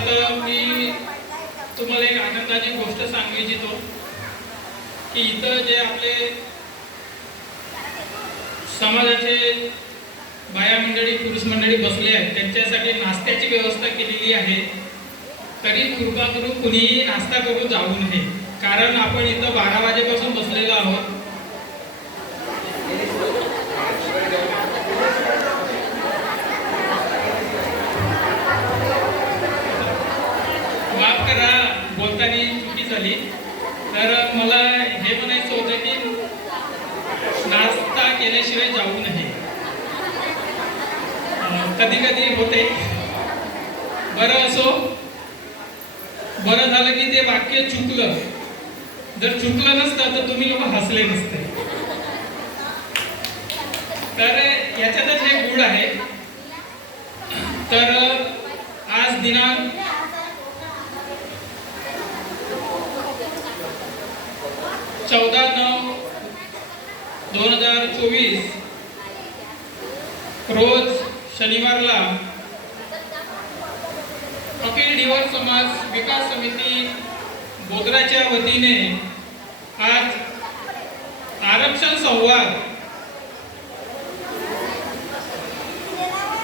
सर्वप्रथम मी तुम्हाला एक आनंदाची गोष्ट सांगू इच्छितो की इथं जे आपले समाजाचे बाया मंडळी पुरुष मंडळी बसले आहेत त्यांच्यासाठी नाश्त्याची व्यवस्था केलेली आहे. तरी कृपा करून कुणीही नाश्ता करू जाऊ नये. कारण आपण इथं बारा वाजेपासून बसलेलो आहोत. करा बोलताना चुकी झाली. तर मला हे म्हणायचं होतं की नाश्ता केल्याशिवाय जाऊ नये. कधी कधी होते. बरं असो. बरं झालं की ते वाक्य चुकलं. जर चुकलं नसतं तर तुम्ही लोक हसले नसते. तर याच्यातच हे गुळ आहे. तर आज दिनांक चौदा नऊ दोन हजार चोवीस रोज शनिवारला अखिल दिवस समाज विकास समिती बोधराच्या वतीने आज आरक्षण संवाद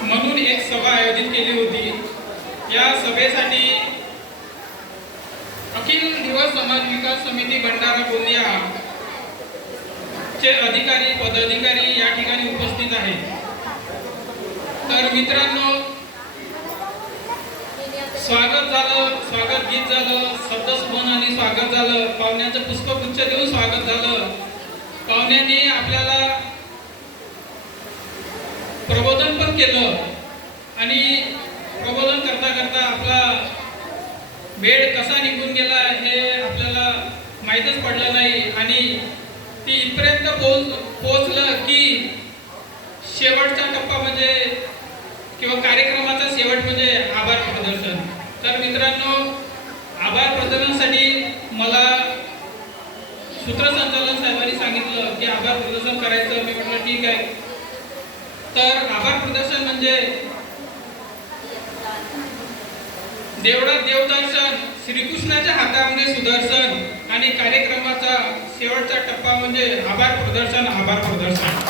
म्हणून एक सभा आयोजित केली होती. या सभेसाठी अखिल दिवस समाज विकास समिती भंडारा गोंदिया चे अधिकारी पदाधिकारी या ठिकाणी उपस्थित आहेत. तर मित्रांनो स्वागत झालं स्वागत गीत झालं शब्दस्मन आणि स्वागत झालं. पाहुण्याचं पुष्पगुच्छ देऊन स्वागत झालं. पाहुण्यांनी आपल्याला प्रबोधन पण केलं आणि प्रबोधन करता करता आपला वेळ कसा निघून गेला हे आपल्याला माहीतच पडलं नाही. आणि ती इथपर्यंत पोहोच पोहोचलं की शेवटचा टप्पा म्हणजे किंवा कार्यक्रमाचा शेवट म्हणजे आभार प्रदर्शन. तर मित्रांनो आभार प्रदर्शनासाठी मला सूत्रसंचालन साहेबांनी सांगितलं की आभार प्रदर्शन करायचं. मी म्हटलं ठीक आहे. तर आभार प्रदर्शन म्हणजे देवळात देवदर्शन श्रीकृष्णाच्या हातामध्ये सुदर्शन आणि कार्यक्रमाचा शेवटचा टप्पा म्हणजे आभार प्रदर्शन आभार प्रदर्शन.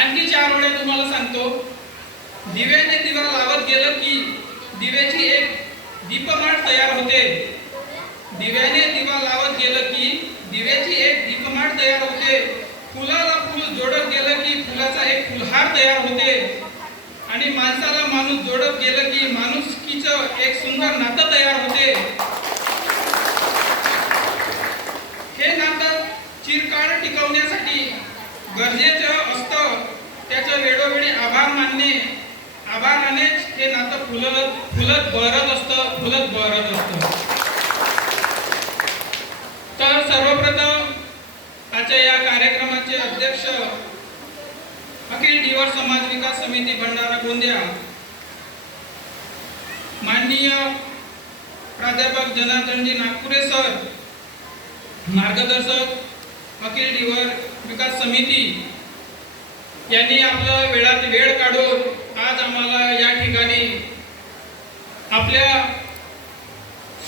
आणखी चार वेळा तुम्हाला सांगतो दिव्याने दिवा लावत गेलं की दिव्याची एक दीपमाळ तयार होते. दिव्याने दिवा लावत गेलं की दिव्याची एक दीपमाळ तयार होते. फुलाला फुल जोडत गेलं की फुलाचा एक फुलहार तयार होते. आणि माणसाला माणूस जोडत गेलं की माणुसकीचं एक सुंदर नातं तयार होते. हे नातं चिरकाळ टिकवण्यासाठी गरजेचं असतं. त्याचं वेळोवेळी आभार मानणे आभारानेच हे नातं फुलत फुलत बहरत असतं फुलत बहरत असतं तर सर्वप्रथम आजच्या या कार्यक्रमाचे अध्यक्ष अखिल दिवर समाज विकास समिती भंडारा गोंदिया. माननीय प्राध्यापक जनार्दनजी नागपुरे सर मार्गदर्शक अखिल डिवर विकास समिती यांनी आपलं वेळात वेळ काढून आज आम्हाला या ठिकाणी आपल्या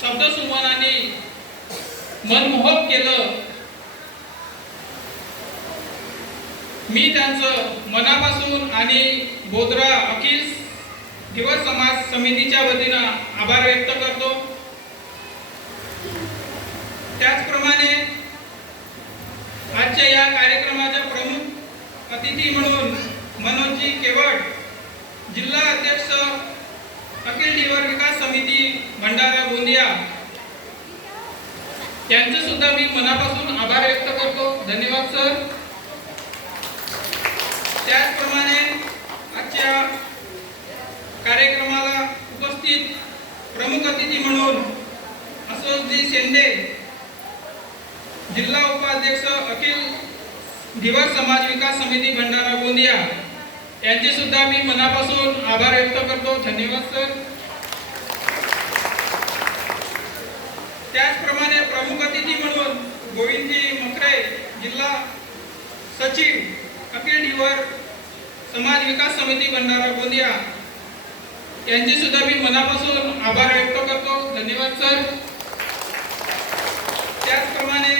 शब्दसुमनाने मनमोहक केलं. मी त्यांचं मनापासून आणि बोधरा अखिल दिवस समाज समितीच्या वतीनं आभार व्यक्त करतो. त्याचप्रमाणे आजच्या या कार्यक्रमाच्या प्रमुख अतिथी म्हणून मनोजी केवट जिल्हा अध्यक्ष अखिल दिवर विकास समिती भंडारा गोंदिया यांचे सुद्धा मी मनापासून आभार व्यक्त करतो. धन्यवाद सर. त्याचप्रमाणे आजच्या कार्यक्रमाला उपस्थित प्रमुख अतिथी म्हणून असोजी शेंडे जिल्हा उपाध्यक्ष अखिल दिवस समाज विकास समिती भंडारा गोंदिया यांचे सुद्धा मी मनापासून आभार व्यक्त करतो. धन्यवाद सर. त्याचप्रमाणे प्रमुख अतिथी म्हणून गोविंदजी मकरे जिल्हा सचिव अखिल समाज विकास समिती भंडारा गोंदिया यांचे सुद्धा मी मनापासून आभार व्यक्त करतो. धन्यवाद सर. त्याचप्रमाणे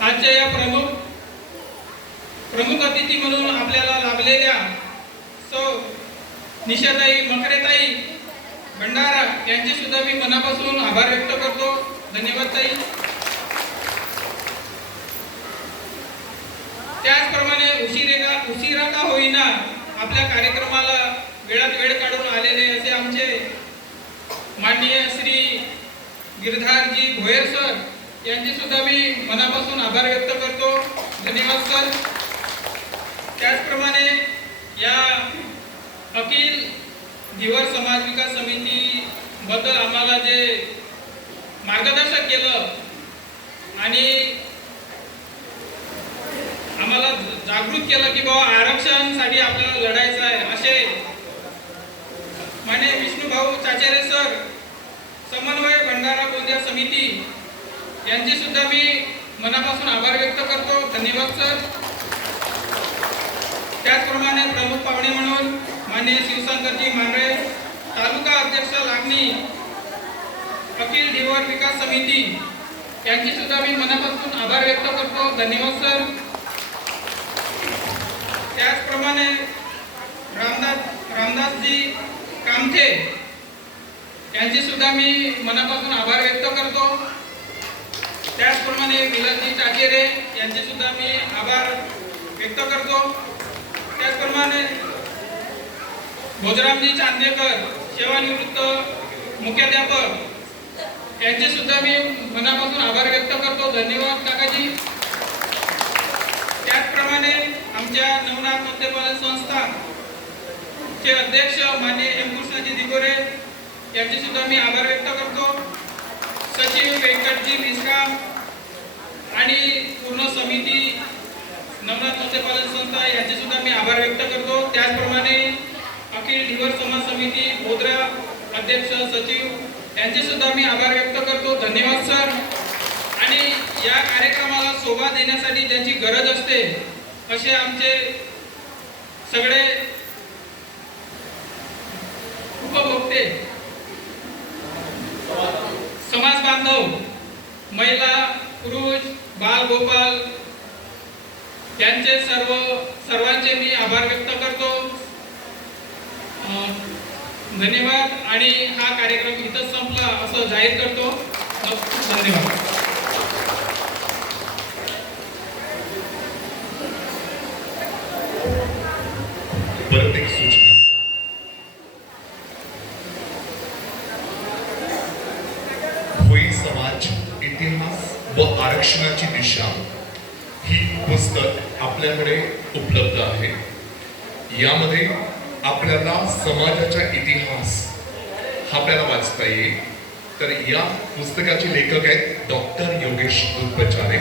आजच्या या प्रमुख प्रमुख अतिथी म्हणून आपल्याला लाभलेल्या सौ निशाताई मकरेताई भंडारा यांचे सुद्धा मी मनापासून आभार व्यक्त करतो. धन्यवाद ताई. त्याचप्रमाणे उशिरेगा उशिरा का होईना आपल्या कार्यक्रमाला वेळात वेळ काढून आलेले असे आमचे माननीय श्री गिरधारजी भोयर सर यांचे सुद्धा मी मनापासून आभार व्यक्त करतो. धन्यवाद सर. त्याचप्रमाणे या अखिल धिवर समाज विकास समितीबद्दल आम्हाला जे मार्गदर्शन केलं आणि आम्हाला जागृत केलं की बाबा आरक्षणासाठी आपल्याला लढायचं आहे. असे माने विष्णुभाऊ चाचेरे सर समन्वय भंडारा गोंदिया समिती यांचे सुद्धा मी मनापासून आभार व्यक्त करतो. धन्यवाद सर. त्याचप्रमाणे प्रमुख पाहुणे म्हणून माननीय शिवशंकरजी मांढरे तालुका अध्यक्ष लागणी अखिल ढिवर विकास समिती यांची सुद्धा मी मनापासून आभार व्यक्त करतो. धन्यवाद सर. त्याचप्रमाणे रामदास रामदासजी कामथे यांचे सुद्धा मी मनापासून आभार व्यक्त करतो. त्याचप्रमाणे विलासजी चाकेरे यांचे सुद्धा मी आभार व्यक्त करतो. त्याचप्रमाणे भोजरामजी चांदेकर सेवानिवृत्त मुख्याध्यापक यांचे सुद्धा मी मनापासून आभार व्यक्त करतो. धन्यवाद काकाजी. त्याचप्रमाणे आमच्या नवनाथ मध्यपालन संस्था चे अध्यक्ष मान्य एम कृष्णाजी दिगोरे यांचे सुद्धा मी आभार व्यक्त करतो. सचिव व्यंकटजी मिश्रा आणि पूर्ण समिती नवनाथ मत्स्यपालन संस्था यांचे सुद्धा मी आभार व्यक्त करतो. त्याचप्रमाणे अखिल ढिवर समाज समिती मोद्रा अध्यक्ष सचिव यांचे सुद्धा मी आभार व्यक्त करतो. धन्यवाद सर. आणि या कार्यक्रमाला शोभा देण्यासाठी ज्यांची गरज असते असे आमचे सगळे उपभोक्ते? समाज बांधव महिला पुरुष बाल गोपाल यांचे सर्व सर्वांचे मी आभार व्यक्त करतो. धन्यवाद आणि हा कार्यक्रम इथंच संपला असं जाहीर करतो. धन्यवाद. शिक्षणाची दिशा ही पुस्तक आपल्याकडे उपलब्ध आहे. यामध्ये आपल्याला समाजाचा इतिहास हा आपल्याला वाचता येईल. तर या पुस्तकाचे लेखक आहेत डॉक्टर योगेश दुर्पचारे